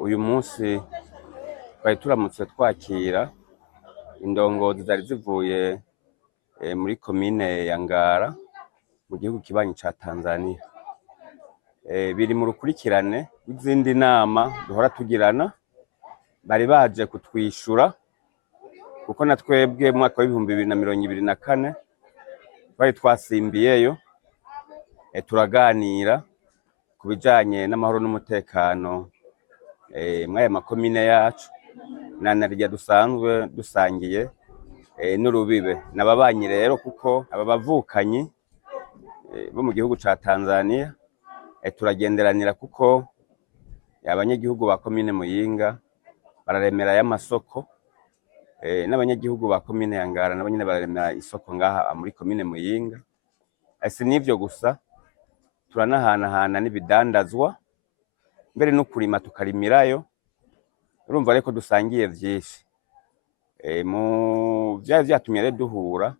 Uyu munsi twari turamutse twakira indongozi zari zivuye muri komine ya Ngara mu gihugu kibanyi ca Tanzania. Biri mu rukurikirane rw'izindi nama duhora tugirana, bari baje kutwishura kuko na twebwe mu mwaka wa 2024 twari twasimbiyeyo turaganira ku bijanye n'amahoro n'umutekano mwaya makomine yacu nanarya dusanzwe dusangiye n'urubibe n'ababanyi rero, kuko aba bavukanyi bo mu gihugu ca Tanzania turagenderanira, kuko abanyagihugu ba komine Muyinga bararemera y'amasoko n'abanyagihugu ba komine ya Ngara nabo nyene bararemera isoko ngaha muri komine Muyinga. Si n'ivyo gusa, turanahanahana n'ibidandazwa, mbere no kurima tukarimirayo. Urumva reko dusangiye vyinshi. Mu vyari vyatumye rero duhura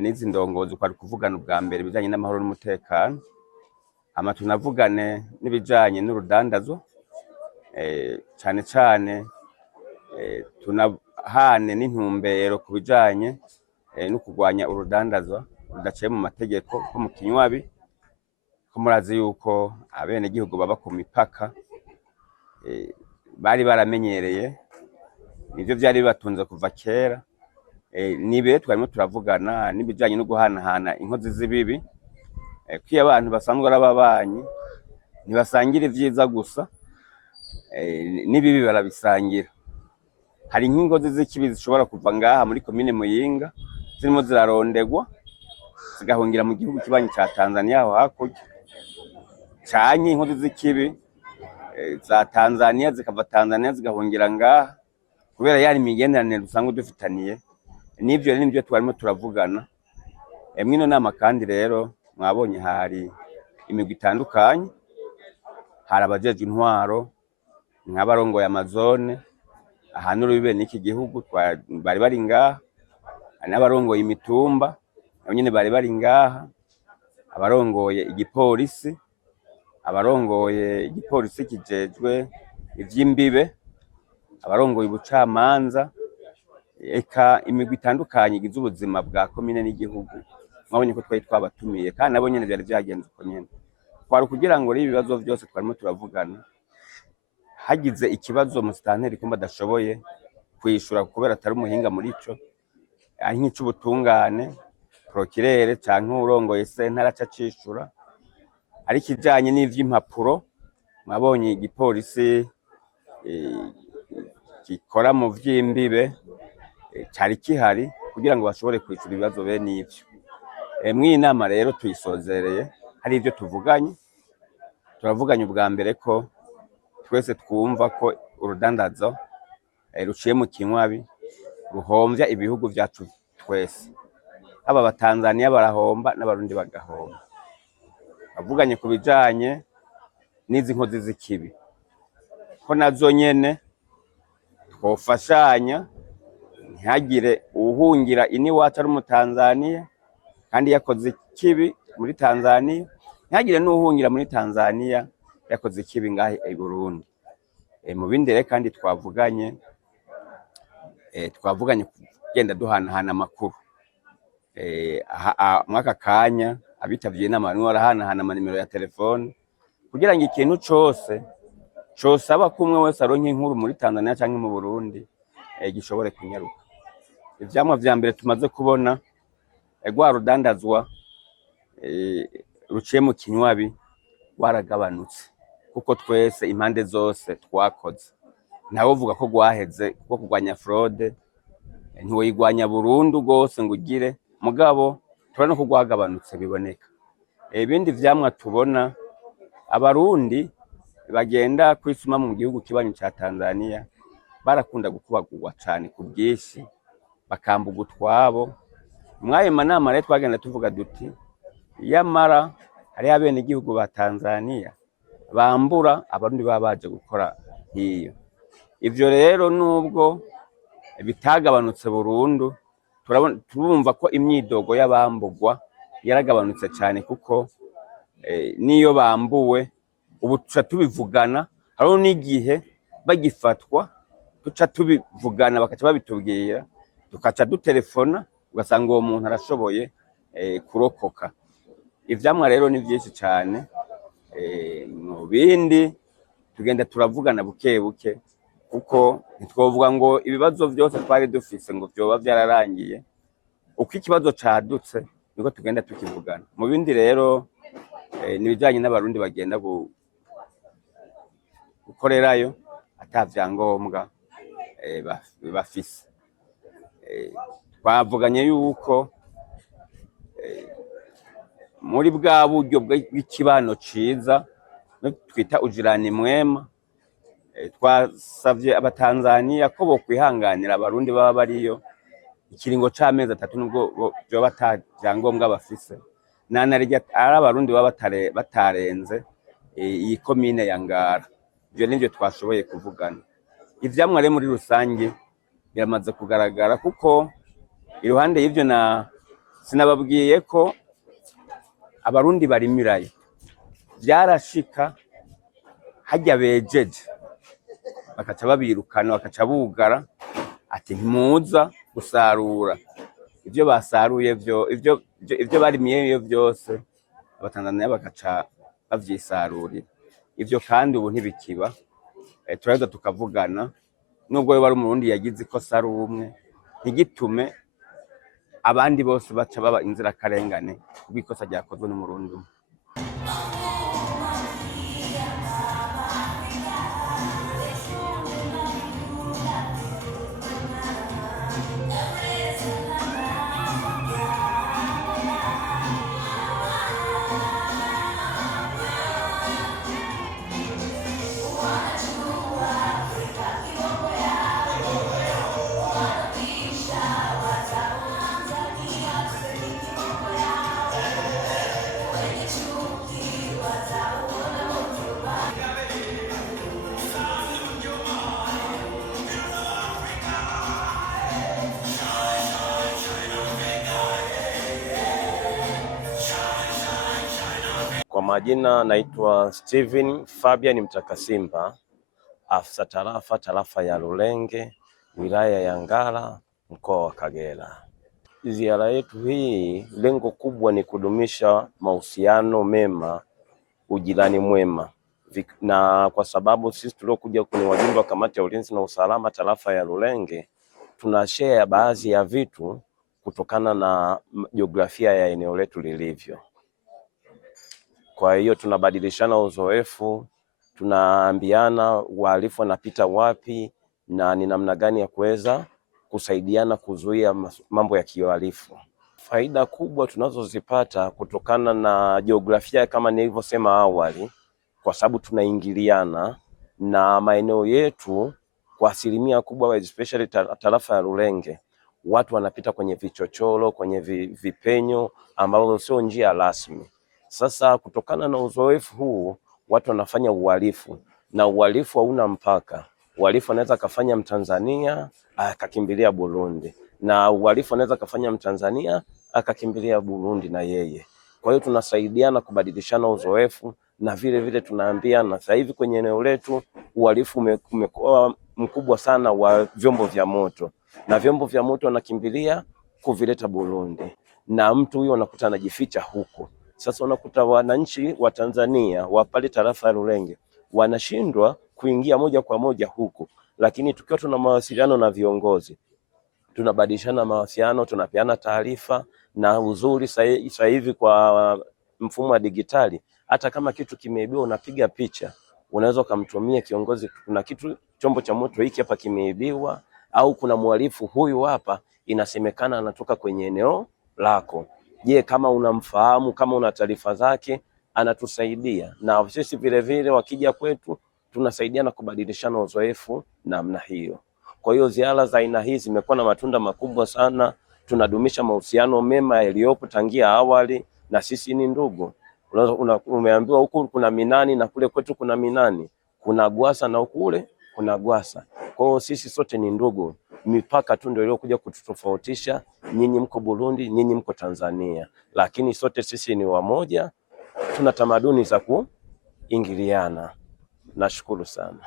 n'izi ndongozi kwari kuvugana ubwa mbere bijanye n'amahoro n'umutekano, ama tunavugane n'ibijanye n'urudandazo, cane cane tunahane n'intumbero ku bijanye no kurwanya urudandazo rudaciye mu mategeko ko mu kinywabi, ko murazi yuko abenegihugu baba ku mipaka bari baramenyereye, nivyo vyari bibatunze kuva kera. Nibe twarimo turavugana n'ibijanye no guhanahana inkozi z'ibibi, kwiyo abantu basanzwe ari ababanyi ntibasangira ivyiza gusa, n'ibibi barabisangira. Hari nk'ingozi z'ikibi zishobora kuva ngaha muri komine Muyinga zirimo zirarondegwa zigahungira mu gihugu kibanyi ca Tanzania aho hakurya, canke inkozi z'ikibi za Tanzania zikava Tanzania zigahungira ngaha kubera yari imigenderanire dusanzwe dufitaniye. N'ivyo rero nivyo twarimo turavugana mwino nama. Kandi rero mwabonye hari imigwi itandukanye, hari abajeje intwaro nk'abarongoye amazone ahantu rubibe n'iki gihugu bari bari ngaha, n'abarongoye imitumba nabo nyene bari bari ngaha, abarongoye igipolisi, abarongoye igipolisi kijejwe ivy'imbibe, abarongoye ubucamanza, eka imigwi itandukanye igize ubuzima bwa komine n'igihugu. Mwabonye ko twari twabatumiye kandi nabo nyene vyari vyagenze uko nyene. Kwari kugira ngo rero ibibazo vyose twarimo turavugana, hagize ikibazo musitanteri kumba adashoboye kwishura kubera atari umuhinga muri ico, ari nk'ic'ubutungane prokirere canke urongoye sentara acacishura, ari kijanye n'ivy'impapuro. Mwabonye igipolisi gikora mu vy'imbibe cari kihari kugira ngo bashobore kwishura ibibazo bene ivyo. Mw'iyi nama rero tuyisozereye hari ivyo tuvuganye. Turavuganye ubwa mbere ko twese twumva ko urudandazo ruciye mu kinywabi ruhomvya ibihugu vyacu twese, aba abatanzaniya barahomba n'abarundi bagahomba. Bavuganye ku bijanye n'izi nkozi z'ikibi ko nazo nyene twofashanya, ntihagire uwuhungira iniwacu ari umutanzaniya kandi yakoze ikibi muri Tanzania, ntihagire n'uwuhungira muri Tanzania yakoze ikibi ngahe i Burundi. Mu bindi rero kandi twavuganye kugenda duhanahana amakuru. Mwaka kanya abitavye inama barimo barahanahana amanimero ya telefone kugira ngo ikintu cose cosaba ko umwe wese aronka inkuru muri Tanzania canke mu Burundi gishobore kunyaruka. Ivyamwa vya mbere tumaze kubona rwa rudandazwa ruciye mu kinywabi waragabanutse, kuko twese impande zose twakoze. Ntawe uvuga ko gwaheze, kuko kurwanya fraude ntiwoyigwanya burundu gose ngo ugire, mugabo turabona ko gwagabanutse biboneka. Ibindi vyamwa tubona, abarundi bagenda kwisuma mu gihugu kibanyi ca Tanzania barakunda gukubagurwa cane ku bwinshi, bakambuga utwabo. Mwayo manama rero twagenda tuvuga duti yamara hari abenegihugu ba Tanzania bambura abarundi baba baje gukora hiyo. Ivyo rero nubwo bitagabanutse burundu, turumva ko imyidogo y'abambugwa yaragabanutse cyane, kuko niyo bambuwe ubu tuca tubivugana. Hariho n'igihe bagifatwa tuca tubivugana bakaca babitubwira tukaca dutelefona ugasanga uwo muntu arashoboye kurokoka. Ivyamwa rero ni vyinshi cyane, mu bindi tugenda turavugana buke buke kuko ntitwovuga ngo ibibazo byose twari dufise ngo vyoba vyararangiye. Uko ikibazo cadutse niko tugenda tukivugana. Mu bindi rero nibijanye n'abarundi bagenda gukorerayo ata vyangombwa bafise. Twavuganye yuko muri bwa buryo bw'ikibano ciza twita ujirani mwema, twasavye abatanzania ko bokwihanganira abarundi baba bariyo ikiringo c'amezi 3 nubwo byo batajyangombwa bafise, nanarya ari abarundi baba batarenze iyi komine ya Ngara. Ivyo nivyo twashoboye kuvugana. Ivyamwa rero muri rusange biramaze kugaragara kuko iruhande y'ivyo sinababwiye ko abarundi barimirayo byarashika hajya bejeje bakaca babirukana bakaca bugara ati ntimuza gusarura ivyo basaruye ivyo barimiye byose abatanzania bakaca bavyisarurira. Ivyo kandi ubu ntibikiba. Turaheza tukavugana nubwo we bari umurundi yagize ikosa ari umwe ntigitume abandi bose baca baba inzirakarengane kubw'ikosa ryakozwe n'umurundi umwe. Kwa majina naitwa Steven Fabian Mtakasimba, afisa tarafa ya Rulenge, wilaya ya Ngara, mkoa wa Kagera. Ziara yetu hii lengo kubwa ni kudumisha mahusiano mema, ujirani mwema, na kwa sababu sisi tuliokuja kwenye wajumbe wa kamati ya ulinzi na usalama tarafa ya Rulenge tunashare baadhi ya vitu kutokana na jiografia ya eneo letu lilivyo. Kwa hiyo tunabadilishana uzoefu, tunaambiana wahalifu wanapita wapi na ni namna gani ya kuweza kusaidiana kuzuia mambo ya kihalifu. Faida kubwa tunazozipata kutokana na jiografia kama nilivyosema awali, kwa sababu tunaingiliana na maeneo yetu kwa asilimia kubwa, especially tarafa ya Rulenge, watu wanapita kwenye vichochoro, kwenye vipenyo ambavyo sio njia rasmi. Sasa kutokana na uzoefu huu watu wanafanya uhalifu, na uhalifu hauna mpaka. Uhalifu anaweza kafanya Mtanzania akakimbilia Burundi, na uhalifu anaweza kafanya Mtanzania akakimbilia Burundi na yeye. Kwa hiyo tunasaidiana kubadilishana uzoefu, na vile vile tunaambiana sasa hivi kwenye eneo letu uhalifu umekuwa mkubwa sana wa vyombo vya moto, na vyombo vya moto wanakimbilia kuvileta Burundi, na mtu huyo anakuta anajificha huko. Sasa unakuta wananchi wa Tanzania wa pale tarafa ya Rulenge wanashindwa kuingia moja kwa moja huku, lakini tukiwa tuna mawasiliano na viongozi, tunabadilishana mawasiliano, tunapeana taarifa. Na uzuri sasa hivi kwa mfumo wa digitali, hata kama kitu kimeibiwa unapiga picha, unaweza kumtumia kiongozi, kuna kitu chombo cha moto hiki hapa kimeibiwa, au kuna mhalifu huyu hapa inasemekana anatoka kwenye eneo lako. Je, kama unamfahamu, kama una taarifa zake, anatusaidia. Na sisi vile vile wakija kwetu tunasaidiana kubadilishana uzoefu namna hiyo. Kwa hiyo ziara za aina hii zimekuwa na matunda makubwa sana. Tunadumisha mahusiano mema yaliyopo tangia awali, na sisi ni ndugu. Umeambiwa huku kuna Minani na kule kwetu kuna Minani, kuna Gwasa na kule kuna Gwasa. Kwa hiyo sisi sote ni ndugu. Mipaka tu ndio iliyokuja kututofautisha. Nyinyi mko Burundi, nyinyi mko Tanzania, lakini sote sisi ni wamoja. Tuna tamaduni za kuingiliana. Nashukuru sana.